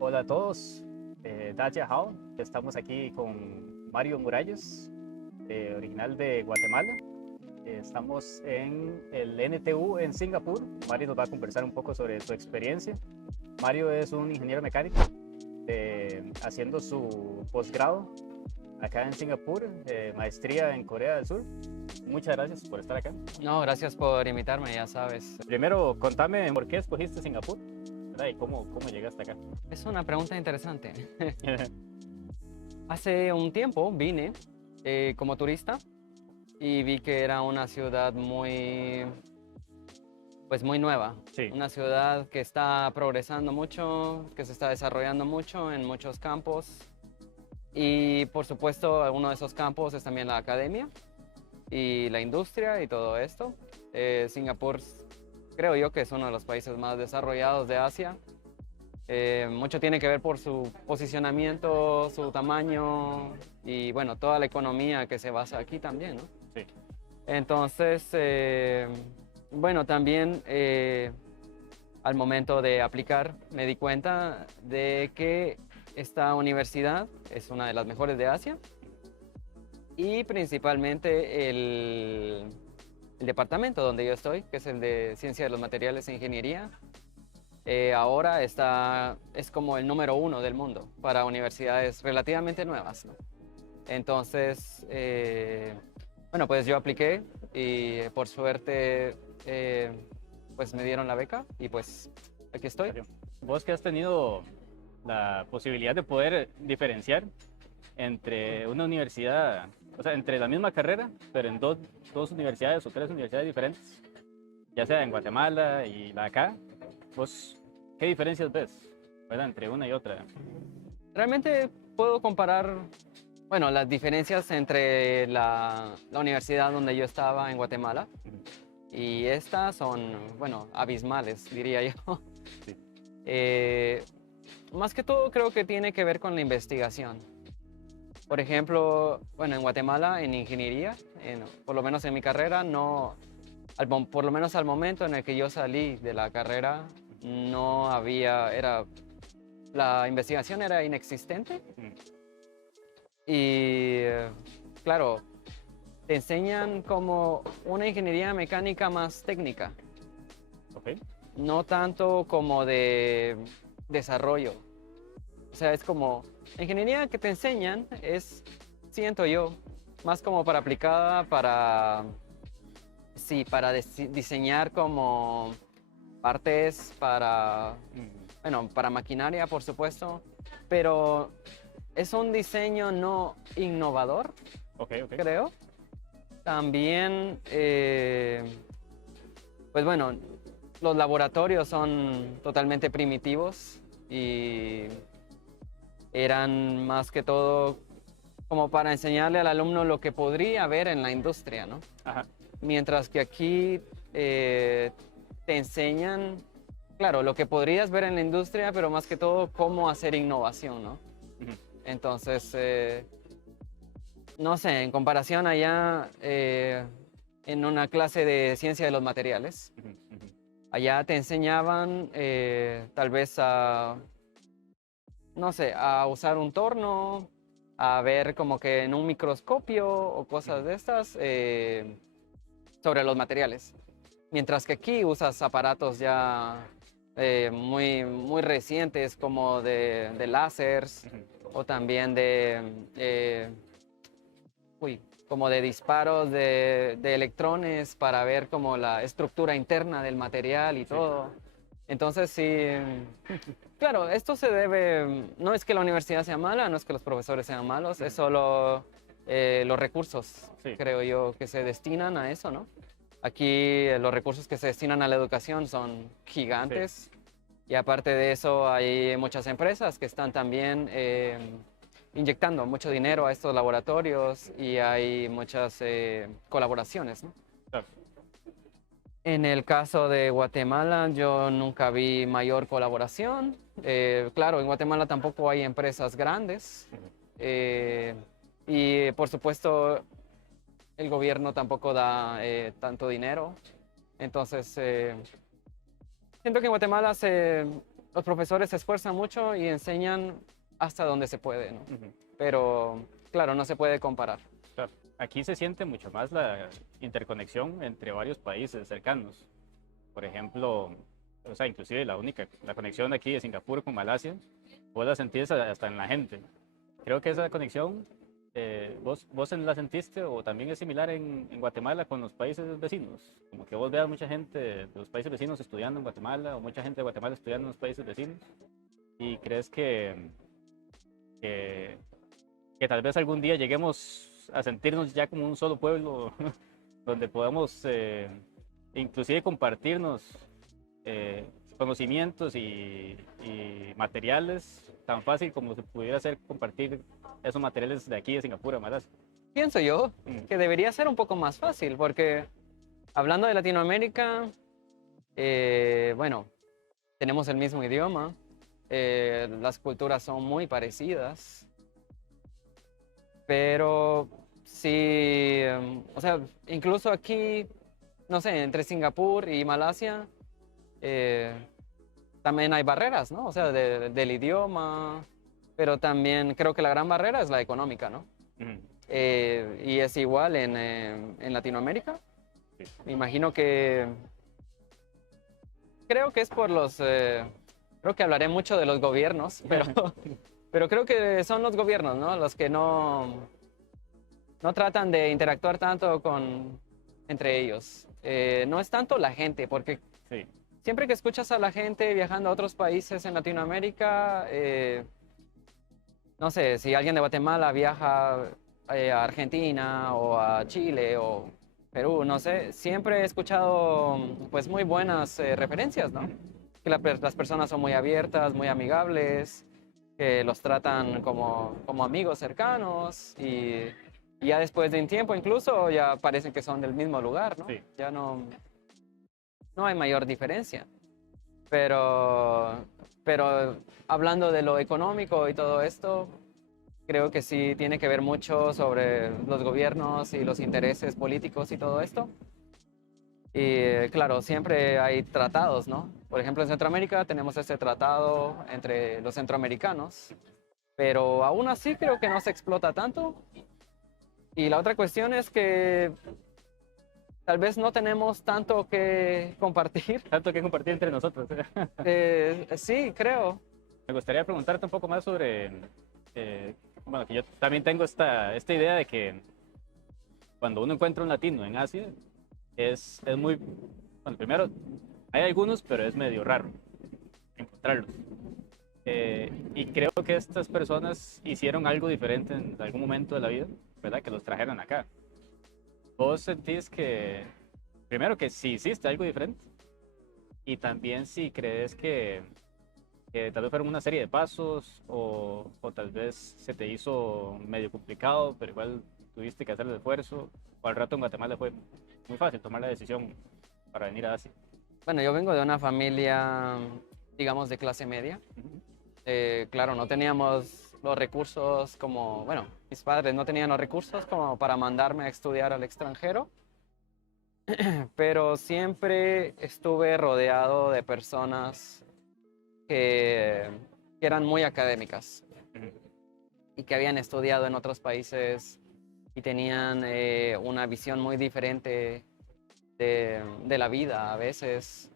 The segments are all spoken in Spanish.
Hola a todos, Dacia Hao. Estamos aquí con Mario Muralles, original de Guatemala. Estamos en el NTU en Singapur. Mario nos va a conversar un poco sobre su experiencia. Mario es un ingeniero mecánico haciendo su posgrado acá en Singapur, maestría en Corea del Sur. Muchas gracias por estar acá. No, gracias por invitarme, ya sabes. Primero, contame por qué escogiste Singapur, ¿verdad? Y cómo llegaste acá. Es una pregunta interesante. Hace un tiempo vine como turista y vi que era una ciudad muy nueva. Sí. Una ciudad que está progresando mucho, que se está desarrollando mucho en muchos campos. Y por supuesto, uno de esos campos es también la academia y la industria y todo esto. Singapur, creo yo que es uno de los países más desarrollados de Asia. Mucho tiene que ver por su posicionamiento, su tamaño y bueno, toda la economía que se basa aquí también, ¿no? Sí. Entonces, bueno, también al momento de aplicar me di cuenta de que esta universidad es una de las mejores de Asia y principalmente el departamento donde yo estoy, que es el de Ciencia de los Materiales e Ingeniería, ahora es como el número uno del mundo para universidades relativamente nuevas, ¿no? Entonces, bueno, pues yo apliqué y por suerte pues me dieron la beca y pues aquí estoy. Vos que has tenido la posibilidad de poder diferenciar entre una universidad, o sea, entre la misma carrera, pero en dos universidades o tres universidades diferentes, ya sea en Guatemala y la acá, vos, ¿qué diferencias ves, verdad, entre una y otra? Realmente puedo comparar, bueno, las diferencias entre la universidad donde yo estaba en Guatemala y estas son, bueno, abismales, diría yo. Sí. Más que todo creo que tiene que ver con la investigación. Por ejemplo, bueno, en Guatemala, en ingeniería, por lo menos en mi carrera, no, por lo menos al momento en el que yo salí de la carrera, no había, la investigación era inexistente. Y claro, te enseñan como una ingeniería mecánica más técnica, Ok. no tanto como de desarrollo. O sea, es como, la ingeniería que te enseñan es, siento yo, más como para aplicada para, sí, para diseñar como partes para, bueno, para maquinaria, por supuesto, pero es un diseño no innovador, Ok, ok. creo. También, pues bueno, los laboratorios son totalmente primitivos y eran más que todo como para enseñarle al alumno lo que podría ver en la industria, ¿no? Ajá. Mientras que aquí te enseñan, claro, lo que podrías ver en la industria, pero más que todo cómo hacer innovación, ¿no? Ujú. Entonces, no sé, en comparación allá en una clase de ciencia de los materiales, Ujú. Ujú. allá te enseñaban tal vez a, no sé, a usar un torno, a ver como que en un microscopio o cosas de estas sobre los materiales. Mientras que aquí usas aparatos ya muy recientes como de láseres o también como de disparos de electrones para ver como la estructura interna del material y Sí. todo. Entonces sí, claro, esto se debe, no es que la universidad sea mala, no es que los profesores sean malos, es solo los recursos, Sí. creo yo, que se destinan a eso, ¿no? Aquí los recursos que se destinan a la educación son gigantes y aparte de eso hay muchas empresas que están también inyectando mucho dinero a estos laboratorios y hay muchas colaboraciones, ¿no? Claro. En el caso de Guatemala, yo nunca vi mayor colaboración. Claro, en Guatemala tampoco hay empresas grandes. eh, y por supuesto, el gobierno tampoco da tanto dinero. Entonces, siento que en Guatemala los profesores se esfuerzan mucho y enseñan hasta donde se puede, ¿no? Ujú. Pero, claro, no se puede comparar. Claro, aquí se siente mucho más la interconexión entre varios países cercanos. Por ejemplo, o sea, inclusive la conexión de aquí de Singapur con Malasia, vos la sentís hasta en la gente. Creo que esa conexión, vos la sentiste o también es similar en Guatemala con los países vecinos. Como que vos veas mucha gente de los países vecinos estudiando en Guatemala o mucha gente de Guatemala estudiando en los países vecinos y crees que, que tal vez algún día lleguemos a sentirnos ya como un solo pueblo donde podamos inclusive compartirnos conocimientos y materiales tan fácil como se pudiera hacer compartir esos materiales de aquí de Singapur a Malasia. Pienso yo Mm. que debería ser un poco más fácil, porque hablando de Latinoamérica, bueno, tenemos el mismo idioma, las culturas son muy parecidas, pero sí, o sea, incluso aquí, no sé, entre Singapur y Malasia, eh, también hay barreras, ¿no? O sea, del idioma, pero también creo que la gran barrera es la económica, ¿no? Ujú. Y es igual en Latinoamérica. Sí. Me imagino que, creo que es por creo que hablaré mucho de los gobiernos, pero creo que son los gobiernos, ¿no? Los que no tratan de interactuar tanto entre ellos. No es tanto la gente, porque Sí. siempre que escuchas a la gente viajando a otros países en Latinoamérica, no sé, si alguien de Guatemala viaja a Argentina o a Chile o Perú, no sé, siempre he escuchado pues muy buenas referencias, ¿no? Que las personas son muy abiertas, muy amigables, que los tratan como amigos cercanos y ya después de un tiempo incluso ya parecen que son del mismo lugar, ¿no? Sí. Ya no hay mayor diferencia. Pero hablando de lo económico y todo esto, creo que sí tiene que ver mucho sobre los gobiernos y los intereses políticos y todo esto. Y claro, siempre hay tratados, ¿no? Por ejemplo, en Centroamérica tenemos este tratado entre los centroamericanos, pero aún así creo que no se explota tanto. Y la otra cuestión es que tal vez no tenemos tanto que compartir. Tanto que compartir entre nosotros. Sí, creo. Me gustaría preguntarte un poco más sobre, eh, bueno, que yo también tengo esta idea de que cuando uno encuentra un latino en Asia, es muy, bueno, primero, hay algunos, pero es medio raro encontrarlos. Y creo que estas personas hicieron algo diferente en algún momento de la vida, ¿verdad? Que los trajeron acá. ¿Vos sentís que, primero, que sí hiciste algo diferente? Y también si crees que tal vez fueron una serie de pasos o tal vez se te hizo medio complicado, pero igual tuviste que hacer el esfuerzo, o al rato en Guatemala fue muy fácil tomar la decisión para venir a Asia. Bueno, yo vengo de una familia, digamos, de clase media. Ujú. Claro, no teníamos los recursos como, bueno, mis padres no tenían los recursos como para mandarme a estudiar al extranjero, pero siempre estuve rodeado de personas que, que eran muy académicas Ujú. y que habían estudiado en otros países y tenían una visión muy diferente de la vida a veces.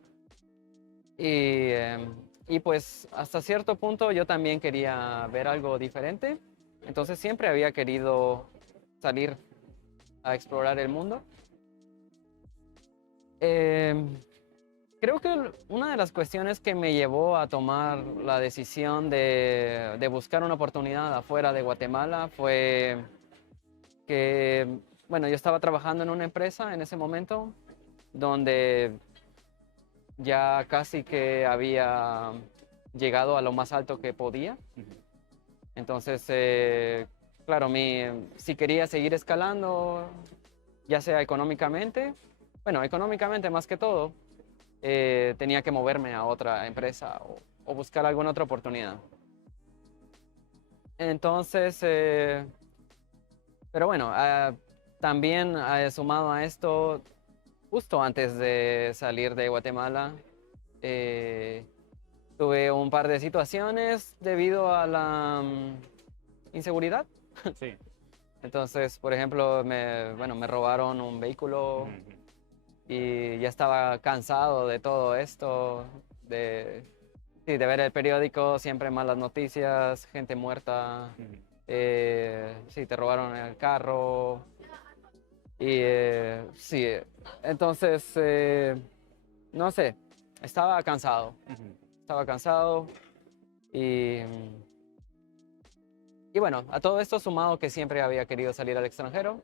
Y pues hasta cierto punto yo también quería ver algo diferente. Entonces siempre había querido salir a explorar el mundo. Creo que una de las cuestiones que me llevó a tomar la decisión de buscar una oportunidad afuera de Guatemala fue que, bueno, yo estaba trabajando en una empresa en ese momento donde ya casi que había llegado a lo más alto que podía. Ujú. Entonces, claro, si quería seguir escalando, ya sea económicamente, bueno, económicamente más que todo, tenía que moverme a otra empresa o buscar alguna otra oportunidad. Entonces, pero bueno, también sumado a esto, justo antes de salir de Guatemala, tuve un par de situaciones debido a la inseguridad. Sí. Entonces, por ejemplo, me robaron un vehículo Ujú, y ya estaba cansado de todo esto, sí, de ver el periódico, siempre malas noticias, gente muerta, ujú, sí, te robaron el carro y sí, entonces, no sé, estaba cansado, ujú. estaba cansado y, y bueno, a todo esto sumado que siempre había querido salir al extranjero.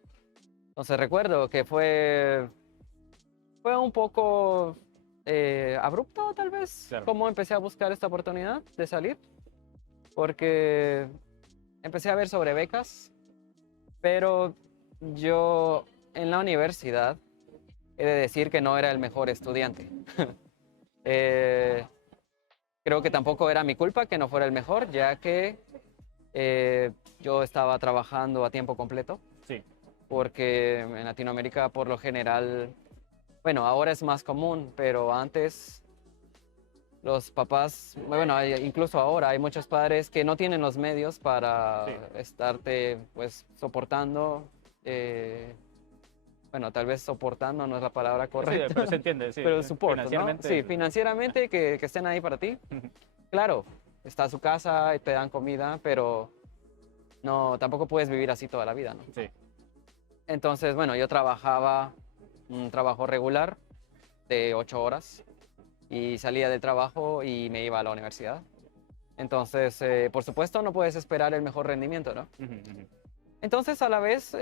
Entonces recuerdo que fue un poco abrupto, tal vez, Claro. cómo empecé a buscar esta oportunidad de salir, porque empecé a ver sobre becas, pero yo en la universidad he de decir que no era el mejor estudiante. Eh, Creo que tampoco era mi culpa que no fuera el mejor, ya que yo estaba trabajando a tiempo completo, Sí. porque en Latinoamérica por lo general, bueno, ahora es más común, pero antes los papás, bueno, incluso ahora hay muchos padres que no tienen los medios para Sí. estarte pues soportando. Bueno, tal vez soportando no es la palabra Sí, pero correcta, se entiende, sí. pero support, ¿no? Financieramente. Sí, financieramente que estén ahí para ti. Ujú, Claro, está a su casa y te dan comida, pero no, tampoco puedes vivir así toda la vida, ¿no? sí. Entonces, bueno, yo trabajaba un trabajo regular de 8 horas y salía del trabajo y me iba a la universidad. Entonces, por supuesto, no puedes esperar el mejor rendimiento, ¿no? Ujú, ujú. Entonces, a la vez,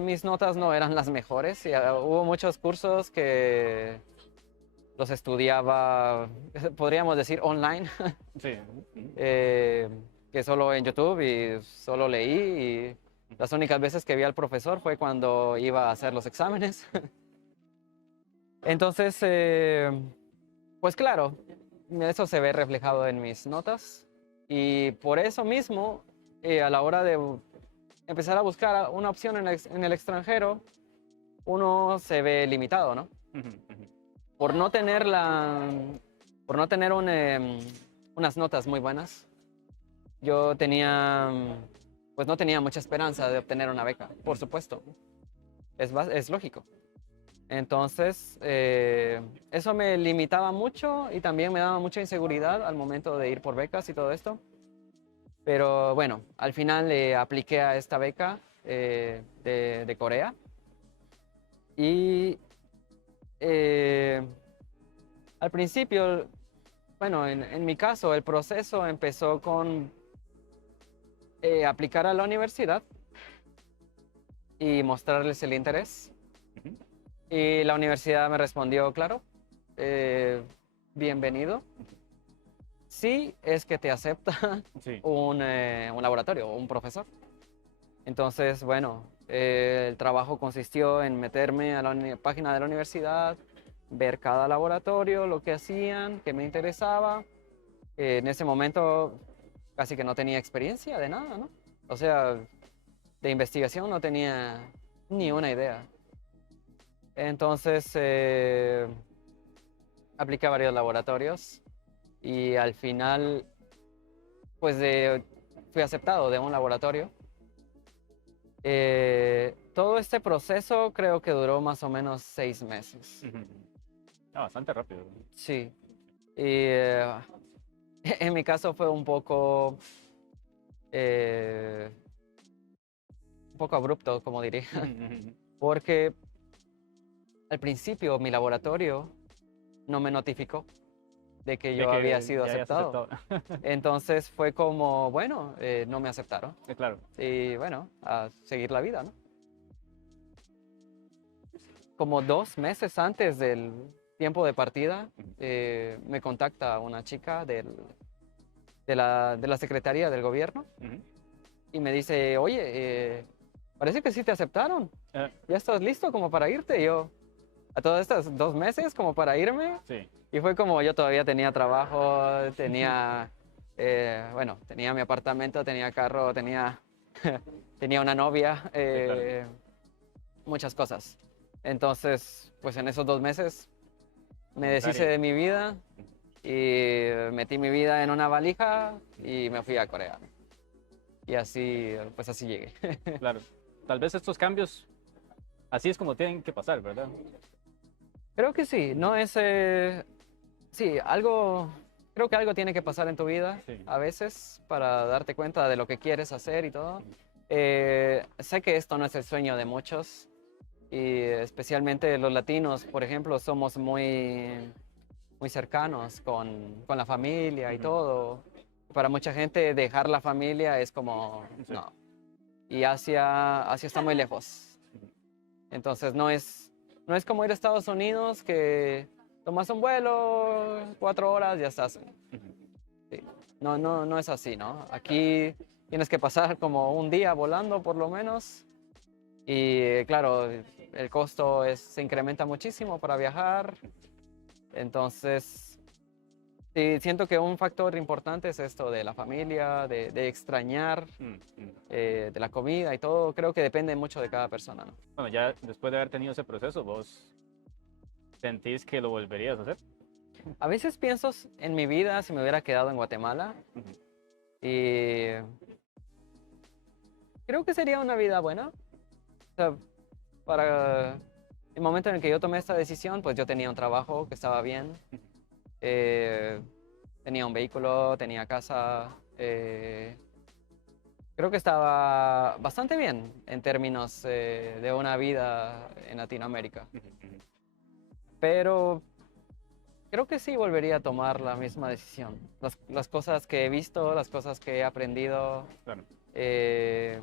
mis notas no eran las mejores y hubo muchos cursos que los estudiaba, podríamos decir, online, Sí. Ujú. eh, que solo en YouTube y solo leí y las únicas veces que vi al profesor fue cuando iba a hacer los exámenes. Entonces, pues claro, eso se ve reflejado en mis notas y por eso mismo, a la hora de empezar a buscar una opción en el extranjero, uno se ve limitado, ¿no? Ujú, ujú. Por no tener por no tener unas notas muy buenas, yo tenía, pues no tenía mucha esperanza de obtener una beca, por supuesto, es lógico. Entonces, eso me limitaba mucho y también me daba mucha inseguridad al momento de ir por becas y todo esto. Pero bueno, al final le apliqué a esta beca de Corea y eh, al principio, bueno, en mi caso, el proceso empezó con aplicar a la universidad y mostrarles el interés. Ujú. Y la universidad me respondió, claro, bienvenido. Sí, es que te acepta Sí. un laboratorio o un profesor. Entonces, bueno, el trabajo consistió en meterme a la página de la universidad, ver cada laboratorio, lo que hacían, qué me interesaba. En ese momento casi que no tenía experiencia de nada, ¿no? O sea, de investigación no tenía ni una idea. Entonces, apliqué a varios laboratorios y al final, pues fui aceptado de un laboratorio. Todo este proceso creo que duró más o menos 6 meses. Ujú, ujú. Ah, bastante rápido. Sí. Y en mi caso fue eh, un poco abrupto, como diría, Ujú, ujú, ujú. porque al principio mi laboratorio no me notificó de que De yo había que sido ya hayas aceptado. aceptado. Entonces fue como, bueno, no me aceptaron. Claro. Y bueno, a seguir la vida, ¿no? Como 2 meses antes del tiempo de partida, Ujú. me contacta una chica de la Secretaría del Gobierno Ujú. y me dice, oye, parece que sí te aceptaron. Eh, ¿Ya estás listo como para irte? Y yo, a todas estas 2 meses como para irme. sí. Y fue como yo todavía tenía trabajo, tenía, bueno, tenía mi apartamento, tenía carro, tenía, tenía una novia, Sí, claro. muchas cosas. Entonces, pues en esos 2 meses me Comenzar deshice y... de mi vida y metí mi vida en una valija y me fui a Corea. Y así, pues así llegué. Claro. Tal vez estos cambios, así es como tienen que pasar, ¿verdad? Creo que sí, no es... sí, creo que algo tiene que pasar en tu vida Sí. a veces para darte cuenta de lo que quieres hacer y todo. Sé que esto no es el sueño de muchos y especialmente los latinos, por ejemplo, somos muy cercanos con la familia y Ujú. todo. Para mucha gente dejar la familia es como, Sí. no. Y Asia está muy lejos. Ujú. Entonces no es como ir a Estados Unidos que tomas un vuelo, 4 horas, ya estás. Ujú. Sí. No es así, ¿no? Aquí tienes que pasar como un día volando por lo menos. Y claro, el costo se incrementa muchísimo para viajar. Entonces, sí, siento que un factor importante es esto de la familia, de extrañar, Mm. de la comida y todo. Creo que depende mucho de cada persona, ¿no? Bueno, ya después de haber tenido ese proceso, ¿vos sentís que lo volverías a hacer? A veces pienso en mi vida si me hubiera quedado en Guatemala Ujú. y creo que sería una vida buena. O sea, para el momento en el que yo tomé esta decisión, pues yo tenía un trabajo que estaba bien, eh, tenía un vehículo, tenía casa, creo que estaba bastante bien en términos de una vida en Latinoamérica. Ujú. Ujú. Pero creo que sí volvería a tomar la misma decisión. Las cosas que he visto, las cosas que he aprendido, Claro. eh,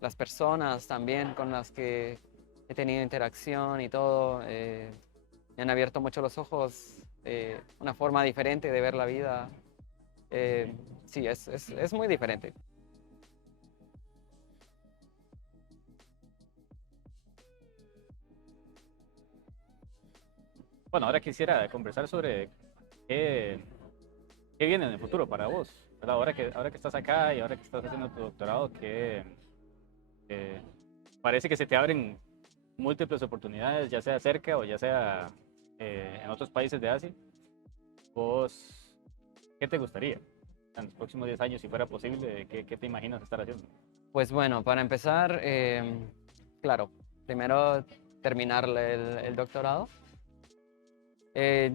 las personas también con las que he tenido interacción y todo, me han abierto mucho los ojos, una forma diferente de ver la vida. Sí, es muy diferente. Bueno, ahora quisiera conversar sobre qué, qué viene en el futuro para vos, ¿verdad? Ahora que estás acá y ahora que estás haciendo tu doctorado, que parece que se te abren múltiples oportunidades, ya sea cerca o ya sea en otros países de Asia. ¿Vos qué te gustaría en los próximos 10 años, si fuera posible? ¿Qué te imaginas estar haciendo? Pues bueno, para empezar, claro, primero terminar el doctorado.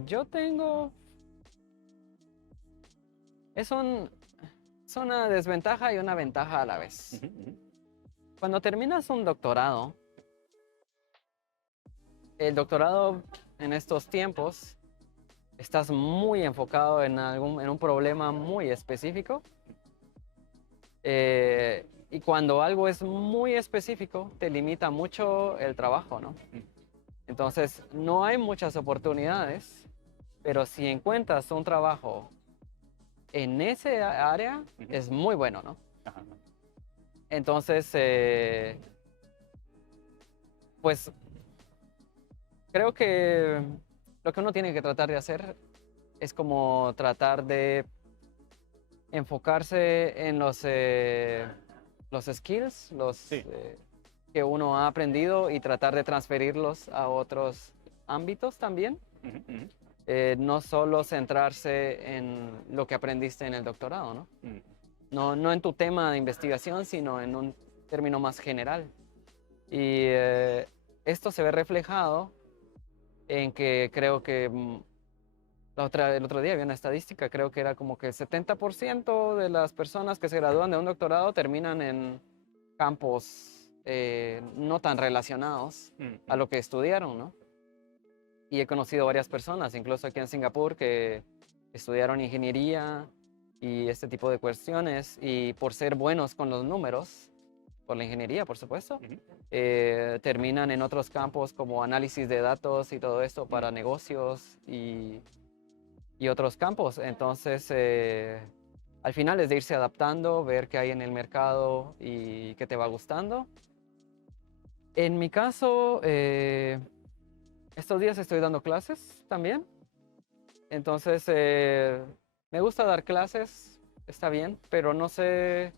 Yo tengo, es un, es una desventaja y una ventaja a la vez. Ujú. Ujú. Cuando terminas un doctorado, el doctorado en estos tiempos, estás muy enfocado en un problema muy específico. Y cuando algo es muy específico, te limita mucho el trabajo, ¿no? Entonces, no hay muchas oportunidades, pero si encuentras un trabajo en ese área, Ujú. es muy bueno, ¿no? Ajá. Entonces, pues creo que lo que uno tiene que tratar de hacer es como tratar de enfocarse en los skills, Sí. que uno ha aprendido y tratar de transferirlos a otros ámbitos también. Ujú. Ujú. No solo centrarse en lo que aprendiste en el doctorado, ¿no? Mm. No en tu tema de investigación, sino en un término más general. Y esto se ve reflejado en que creo que el otro día había una estadística, creo que era como que el 70% de las personas que se gradúan de un doctorado terminan en campos no tan relacionados Mm. a Mm. lo que estudiaron, ¿no? Y he conocido varias personas, incluso aquí en Singapur, que estudiaron ingeniería y este tipo de cuestiones, y por ser buenos con los números, por la ingeniería, por supuesto, Ujú. terminan en otros campos como análisis de datos y todo esto Mm. para negocios y otros campos. Entonces, al final es de irse adaptando, ver qué hay en el mercado y qué te va gustando. En mi caso, estos días estoy dando clases también. Entonces, me gusta dar clases, está bien, pero no sé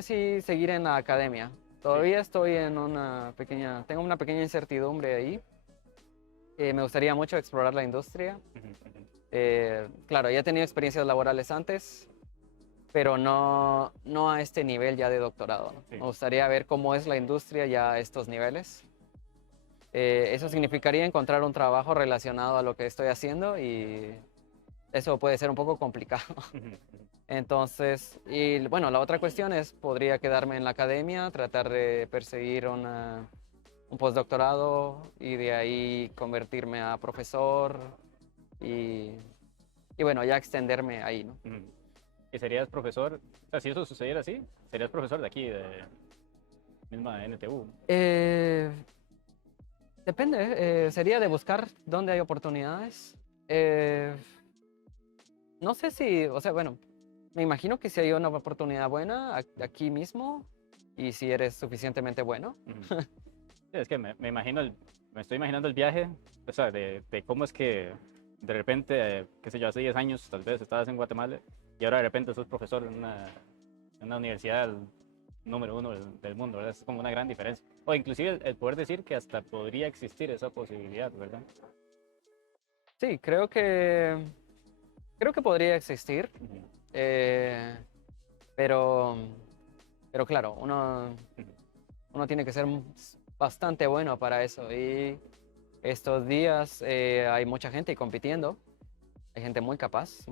si seguir en la academia. Sí. Todavía estoy tengo una pequeña incertidumbre ahí. Me gustaría mucho explorar la industria. Ujú. Ujú. Claro, ya he tenido experiencias laborales antes, pero no a este nivel ya de doctorado, ¿no? Sí. Me gustaría ver cómo es la industria ya a estos niveles. Eso significaría encontrar un trabajo relacionado a lo que estoy haciendo y eso puede ser un poco complicado. Entonces, y bueno, la otra cuestión es, podría quedarme en la academia, tratar de perseguir un postdoctorado y de ahí convertirme a profesor y, y bueno, ya extenderme ahí, ¿no? ¿Y serías profesor? O sea, si eso sucediera así, serías profesor de aquí, de misma NTU. Depende, sería de buscar dónde hay oportunidades. Eh, no sé si, o sea, bueno, me imagino que si hay una oportunidad buena aquí mismo y si eres suficientemente bueno. Sí, es que me imagino, me estoy imaginando el viaje, o sea, de cómo es que de repente, qué sé yo, hace 10 años tal vez estabas en Guatemala y ahora de repente sos profesor en una universidad número uno del mundo, ¿verdad? Es como una gran diferencia. O inclusive el poder decir que hasta podría existir esa posibilidad, ¿verdad? Sí, creo que podría existir, eh, pero, pero claro, uno tiene que ser bastante bueno para eso. Y estos días hay mucha gente compitiendo, hay gente muy capaz,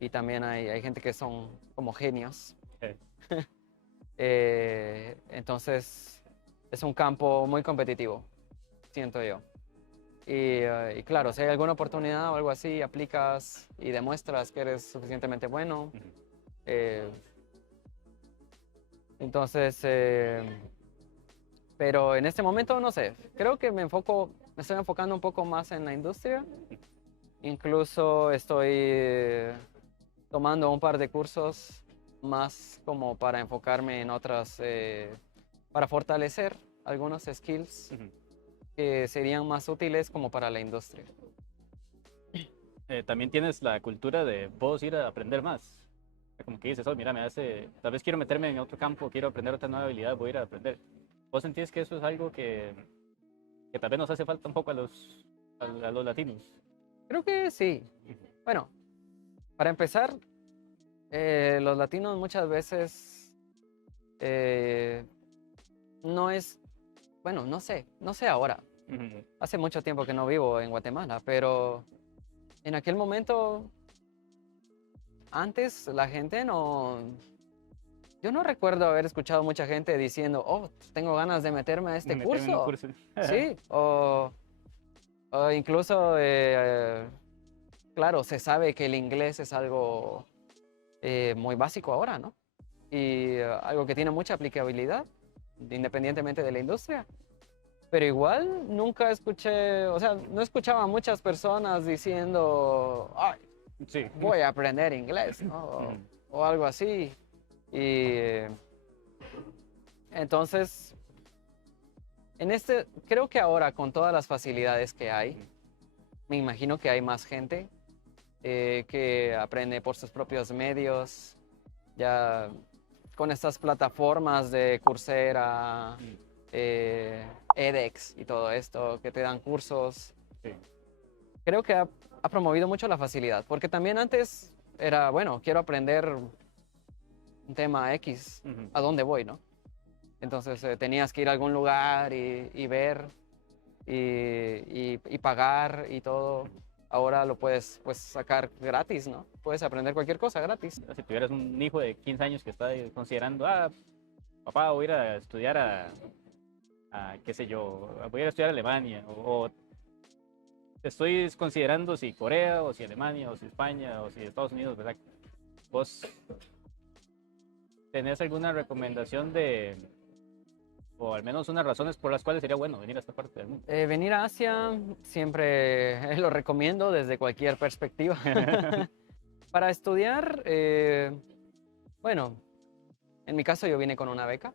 y también hay gente que son como genios. Eh, Entonces, es un campo muy competitivo, siento yo. Y claro, si hay alguna oportunidad o algo así, aplicas y demuestras que eres suficientemente bueno. eh, entonces, pero en este momento, no sé, creo que me estoy enfocando un poco más en la industria. Incluso estoy tomando un par de cursos más como para enfocarme en otras, para fortalecer algunos skills que serían más útiles como para la industria. También tienes la cultura de puedo ir a aprender más. Como que dices, oh, mira, me hace, tal vez quiero meterme en otro campo, quiero aprender otra nueva habilidad, voy a ir a aprender. ¿Vos sentís que eso es algo que tal vez nos hace falta un poco a los latinos? Creo que sí. Bueno, para empezar, los latinos muchas veces eh, no es, bueno, no sé ahora. Hace mucho tiempo que no vivo en Guatemala, pero en aquel momento, antes la gente no, yo no recuerdo haber escuchado mucha gente diciendo, oh, tengo ganas de meterme a este Meterme en un curso. curso. Sí, o incluso, claro, se sabe que el inglés es algo muy básico ahora, ¿no? Y algo que tiene mucha aplicabilidad, independientemente de la industria. Pero igual nunca escuché, o sea, no escuchaba a muchas personas diciendo, ay, Sí. voy a aprender inglés, ¿no? O algo así. Y entonces, creo que ahora con todas las facilidades que hay, me imagino que hay más gente que aprende por sus propios medios, ya con estas plataformas de Coursera, edX y todo esto, que te dan cursos. Sí. Creo que ha promovido mucho la facilidad, porque también antes era, bueno, quiero aprender un tema X, ¿a dónde voy, no? Entonces tenías que ir a algún lugar y ver y pagar y todo. Ahora lo puedes pues, sacar gratis, ¿no? Puedes aprender cualquier cosa gratis. Si tuvieras un hijo de 15 años que está considerando, ah, papá, voy a ir a estudiar qué sé yo, voy a ir a estudiar a Alemania, o estoy considerando si Corea, o si Alemania, o si España, o si Estados Unidos, ¿verdad? ¿Vos tenés alguna recomendación o al menos unas razones por las cuales sería bueno venir a esta parte del mundo? Venir a Asia siempre lo recomiendo desde cualquier perspectiva. Para estudiar, bueno, en mi caso yo vine con una beca.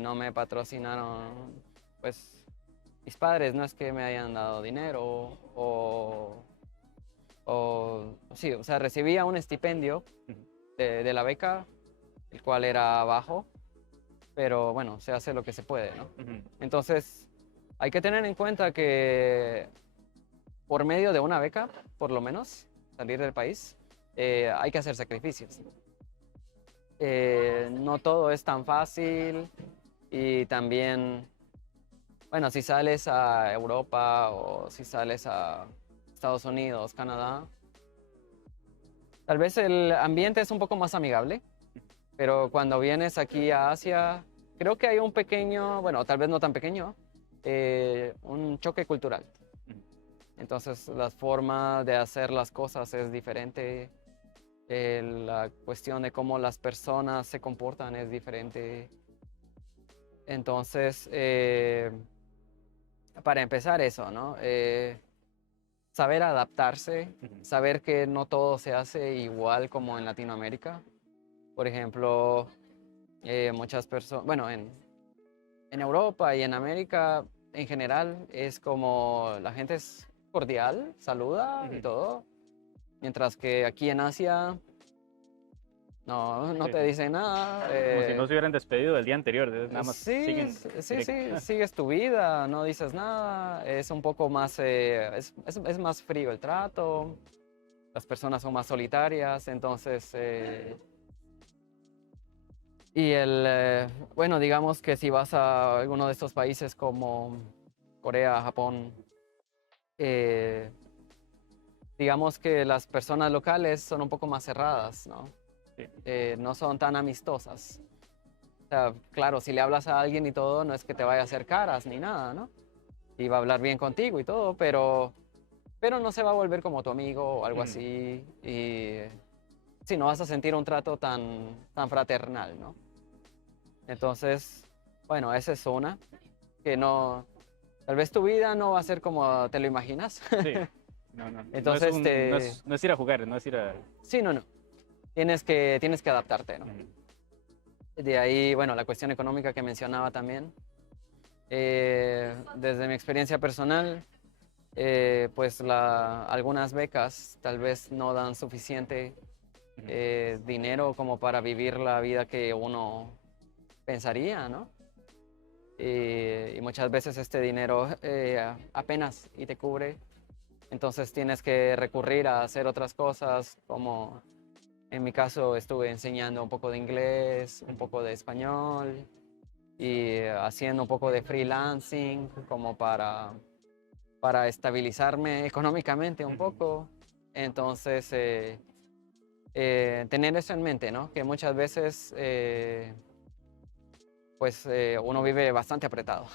No me patrocinaron, pues mis padres no es que me hayan dado dinero sí, o sea, recibía un estipendio de la beca, el cual era bajo, pero bueno, se hace lo que se puede, ¿no? Entonces, hay que tener en cuenta que por medio de una beca, por lo menos, salir del país, hay que hacer sacrificios. No todo es tan fácil y también, bueno, si sales a Europa o si sales a Estados Unidos, Canadá, tal vez el ambiente es un poco más amigable, pero cuando vienes aquí a Asia, creo que hay un pequeño, bueno, tal vez no tan pequeño, un choque cultural. Entonces, la forma de hacer las cosas es diferente. La cuestión de cómo las personas se comportan es diferente. Entonces, para empezar eso, ¿no? Saber adaptarse, saber que no todo se hace igual como en Latinoamérica. Por ejemplo, muchas personas, bueno, en Europa y en América en general es como la gente es cordial, saluda y todo, mientras que aquí en Asia no Sí, te sí. dicen nada. Como si no se hubieran despedido el día anterior, nada más Sí, siguen sí, directo. sigues tu vida, no dices nada, es un poco más, es más frío el trato, las personas son más solitarias, entonces, bueno, digamos que si vas a alguno de estos países como Corea, Japón, eh, digamos que las personas locales son un poco más cerradas, ¿no? Sí. No son tan amistosas. O sea, claro, si le hablas a alguien y todo, no es que te vaya a hacer caras ni nada, ¿no? Y va a hablar bien contigo y todo, pero no se va a volver como tu amigo o algo así. Y sí, no vas a sentir un trato tan fraternal, ¿no? Entonces, bueno, esa es una que no, tal vez tu vida no va a ser como te lo imaginas. Sí. No, no. Entonces, No es ir a jugar, no es ir a... sí, no. Tienes que adaptarte, ¿no? De ahí, bueno, la cuestión económica que mencionaba también. Desde mi experiencia personal, pues algunas becas tal vez no dan suficiente dinero como para vivir la vida que uno pensaría, ¿no? Y muchas veces este dinero apenas y te cubre, entonces tienes que recurrir a hacer otras cosas, como en mi caso estuve enseñando un poco de inglés, un poco de español y haciendo un poco de freelancing como para estabilizarme económicamente un poco. Entonces, tener eso en mente, ¿no? Que muchas veces pues uno vive bastante apretado.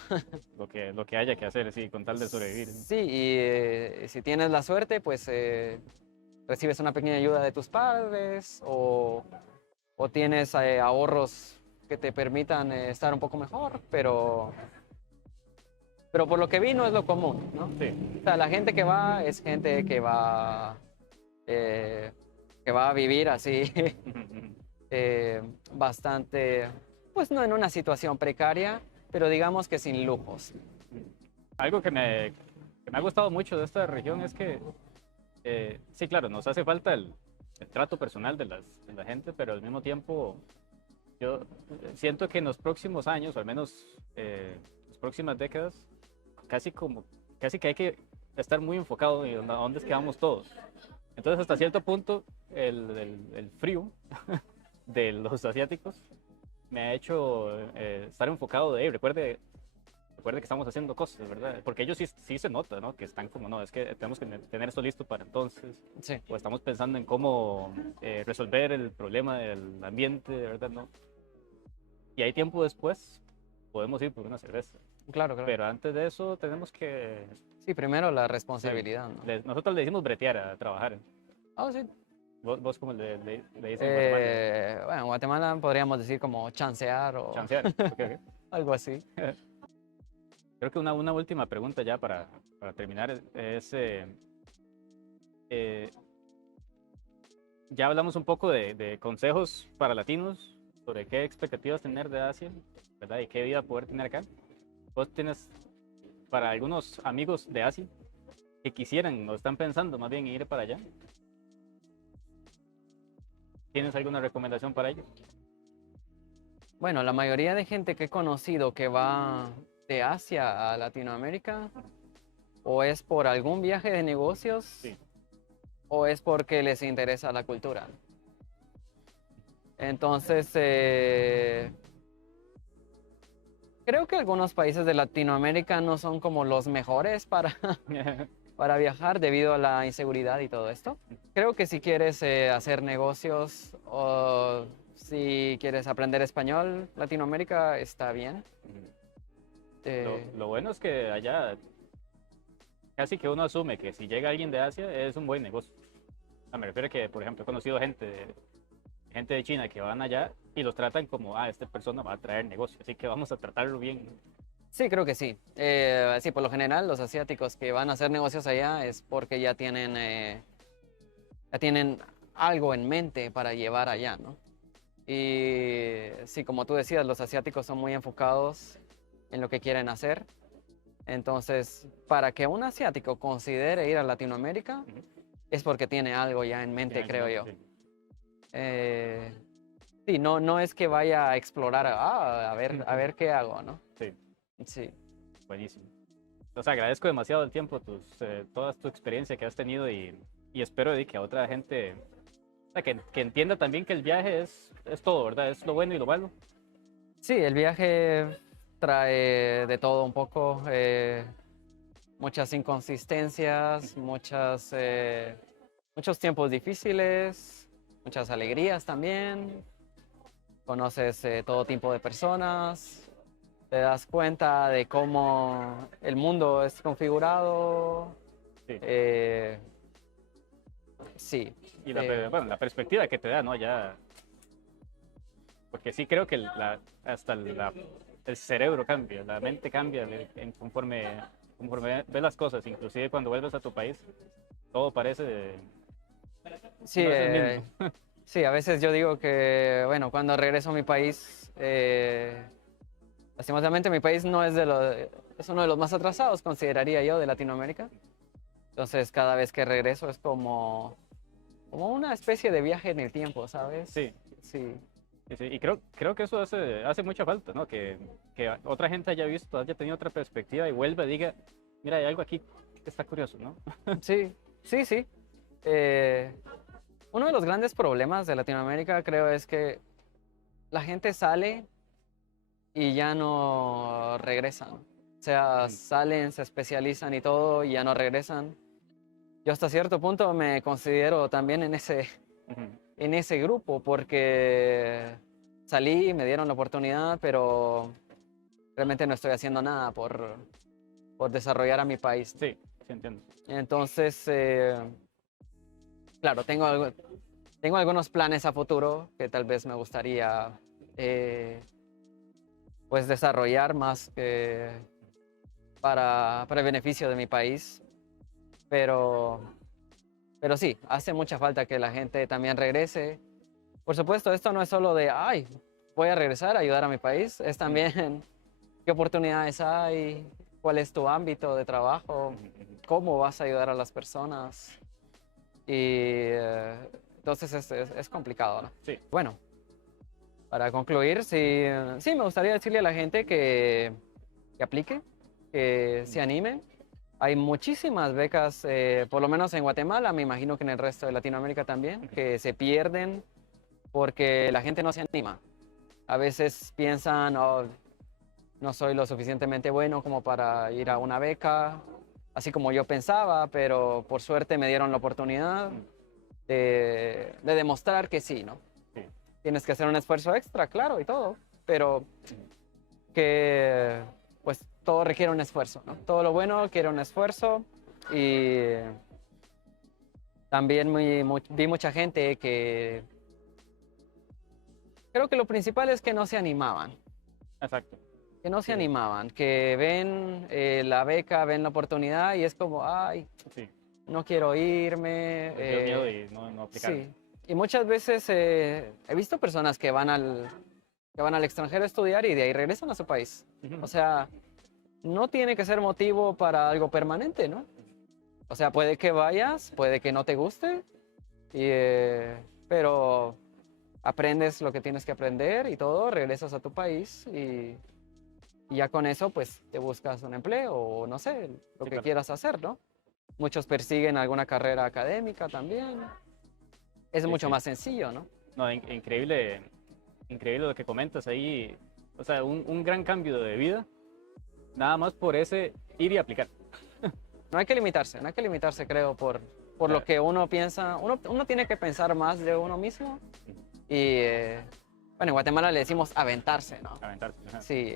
Lo que haya que hacer, sí, con tal de sobrevivir. Sí, y si tienes la suerte, pues recibes una pequeña ayuda de tus padres o tienes ahorros que te permitan estar un poco mejor, pero por lo que vi no es lo común, ¿no? Sí. O sea, la gente que va es gente eh, que va a vivir así bastante, pues no en una situación precaria, pero digamos que sin lujos. Algo que me ha gustado mucho de esta región es que, sí, claro, nos hace falta el trato personal de la gente, pero al mismo tiempo yo siento que en los próximos años, o al menos las próximas décadas, casi que hay que estar muy enfocado en a dónde es que vamos todos. Entonces, hasta cierto punto, el frío de los asiáticos me ha hecho estar enfocado de, recuerde que estamos haciendo cosas, ¿verdad? Porque ellos sí se nota, ¿no? Que están como, no, es que tenemos que tener esto listo para entonces. Sí. O estamos pensando en cómo resolver el problema del ambiente, ¿verdad? ¿No? Y hay tiempo después, podemos ir por una cerveza. Claro, claro. Pero antes de eso tenemos que... Sí, primero la sí, responsabilidad, ¿no? nosotros le decimos bretear a trabajar. Ah, sí. Vos como le dicen en Guatemala. Bueno, en Guatemala podríamos decir como chancear o Chancear. Ok, ok. algo así. Creo que una última pregunta ya para terminar es, eh, ya hablamos un poco de consejos para latinos sobre qué expectativas tener de Asia, ¿verdad? Y qué vida poder tener acá. Vos tienes para algunos amigos de Asia que quisieran o están pensando más bien en ir para allá. ¿Tienes alguna recomendación para ellos? Bueno, la mayoría de gente que he conocido que va de Asia a Latinoamérica o es por algún viaje de negocios Sí. o es porque les interesa la cultura. Entonces, creo que algunos países de Latinoamérica no son como los mejores para viajar debido a la inseguridad y todo esto. Creo que si quieres hacer negocios o si quieres aprender español, Latinoamérica está bien. Lo bueno es que allá casi que uno asume que si llega alguien de Asia es un buen negocio. Me refiero a que, por ejemplo, he conocido gente de China que van allá y los tratan como, esta persona va a traer negocio, así que vamos a tratarlo bien. Sí, creo que sí. Sí, por lo general los asiáticos que van a hacer negocios allá es porque ya tienen algo en mente para llevar allá, ¿no? Y sí, como tú decías, los asiáticos son muy enfocados en lo que quieren hacer. Entonces, para que un asiático considere ir a Latinoamérica, Ujú. es porque tiene algo ya en mente, Tiene creo yo. sí. Eh, sí, no es que vaya a explorar, a ver qué hago, ¿no? Sí, Sí. buenísimo. Os agradezco demasiado el tiempo, toda tu experiencia que has tenido y espero de que a otra gente, o sea, que entienda también que el viaje es todo, ¿verdad? Es lo bueno y lo malo. Sí, el viaje trae de todo un poco, muchas inconsistencias, muchos tiempos difíciles, muchas alegrías también. Conoces todo tipo de personas, te das cuenta de cómo el mundo es configurado. Sí. eh, sí, Y eh, bueno, la perspectiva que te da, ¿no? Ya, porque sí creo que hasta el cerebro cambia, la mente cambia conforme ves las cosas, inclusive cuando vuelves a tu país, todo parece, sí, no es el mismo. sí, a veces yo digo que, bueno, cuando regreso a mi país, lastimosamente mi país no es es uno de los más atrasados, consideraría yo, de Latinoamérica. Entonces, cada vez que regreso es como una especie de viaje en el tiempo, ¿sabes? Sí, Sí, sí, y creo que eso hace mucha falta, ¿no? Que otra gente haya visto, haya tenido otra perspectiva y vuelva y diga, mira, hay algo aquí que está curioso, ¿no? sí, sí, sí. Eh, Uno de los grandes problemas de Latinoamérica, creo, es que la gente sale y ya no regresan. O sea, Ujú, salen, se especializan y todo y ya no regresan. Yo hasta cierto punto me considero también ujú. en ese grupo porque salí, me dieron la oportunidad, pero realmente no estoy haciendo nada por desarrollar a mi país. Sí, sí entiendo. Entonces, claro, tengo algunos planes a futuro que tal vez me gustaría pues desarrollar más para el beneficio de mi país, pero, pero sí, hace mucha falta que la gente también regrese. Por supuesto, esto no es solo de, ay, voy a regresar a ayudar a mi país, es Ujú, también qué oportunidades hay, cuál es tu ámbito de trabajo, ujú, ujú. cómo vas a ayudar a las personas. Y entonces es complicado, ¿no? Sí. Bueno, para concluir, sí, sí me gustaría decirle a la gente que aplique, que se anime. Hay muchísimas becas, por lo menos en Guatemala, me imagino que en el resto de Latinoamérica también, que se pierden porque la gente no se anima. A veces piensan, oh, no soy lo suficientemente bueno como para ir a una beca, así como yo pensaba, pero por suerte me dieron la oportunidad Mm, de demostrar que sí, ¿no? sí. Tienes que hacer un esfuerzo extra, claro, y todo, pero que pues todo requiere un esfuerzo, ¿no? Todo lo bueno quiere un esfuerzo y también vi mucha gente que creo que lo principal es que no se animaban, Exacto. que no se Sí, animaban, que ven la beca, ven la oportunidad y es como, ay, sí. no quiero irme. Les dio miedo y no aplicaron. Sí, y muchas veces he visto personas que van al extranjero a estudiar y de ahí regresan a su país. O Ujú. sea, no tiene que ser motivo para algo permanente, ¿no? O sea, puede que vayas, puede que no te guste, pero aprendes lo que tienes que aprender y todo, regresas a tu país Y ya con eso, pues te buscas un empleo o no sé, lo Sí, que claro. quieras hacer, ¿no? Muchos persiguen alguna carrera académica también. Es Sí, mucho sí. más sencillo, ¿no? No, increíble, increíble lo que comentas ahí. O sea, un gran cambio de vida, nada más por ese ir y aplicar. No hay que limitarse, no hay que limitarse, creo, por lo Claro. que uno piensa. Uno tiene que pensar más de uno mismo y, bueno, en Guatemala le decimos aventarse, ¿no? Aventarse. Ajá. Sí,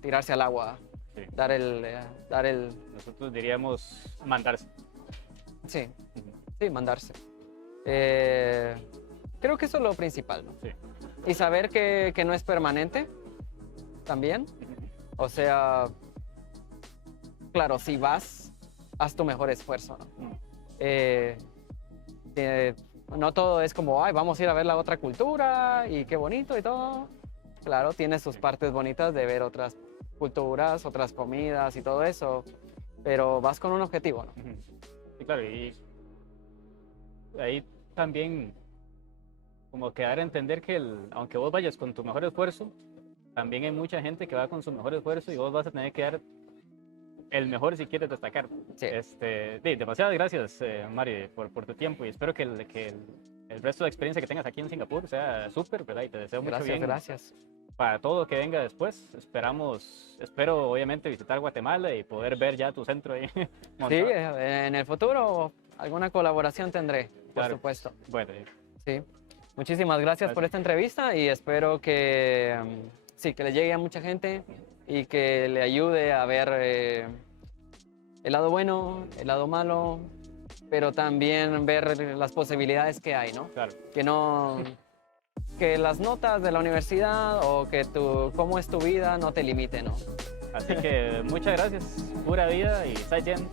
tirarse al agua, Sí. dar el, Nosotros diríamos mandarse. sí, Ujú. sí, mandarse. Eh, Creo que eso es lo principal, ¿no? Sí. Y saber que no es permanente también. O sea, claro, si vas, haz tu mejor esfuerzo, ¿no? Mm. Eh, no todo es como, ay, vamos a ir a ver la otra cultura y qué bonito y todo. Claro, tiene sus Sí. partes bonitas de ver otras culturas, otras comidas y todo eso, pero vas con un objetivo, ¿no? Ujú. Sí, claro, y ahí también como que dar a entender que aunque vos vayas con tu mejor esfuerzo, también hay mucha gente que va con su mejor esfuerzo y vos vas a tener que dar el mejor si quieres destacar. Sí. Demasiadas gracias, Mari, por tu tiempo y espero el resto de experiencia que tengas aquí en Singapur sea súper, ¿verdad? Y te deseo mucho Gracias, bien gracias. para todo lo que venga después. Espero obviamente visitar Guatemala y poder ver ya tu centro ahí Sí, montado. en el futuro alguna colaboración tendré, por Claro. supuesto. Bueno, Sí. Muchísimas gracias por Gracias. esta entrevista y espero que sí, que le llegue a mucha gente y que le ayude a ver el lado bueno, el lado malo, pero también ver las posibilidades que hay, ¿no? claro. Que no, que las notas de la universidad o que cómo es tu vida no te limite, ¿no? Así que muchas gracias, pura vida y 再见.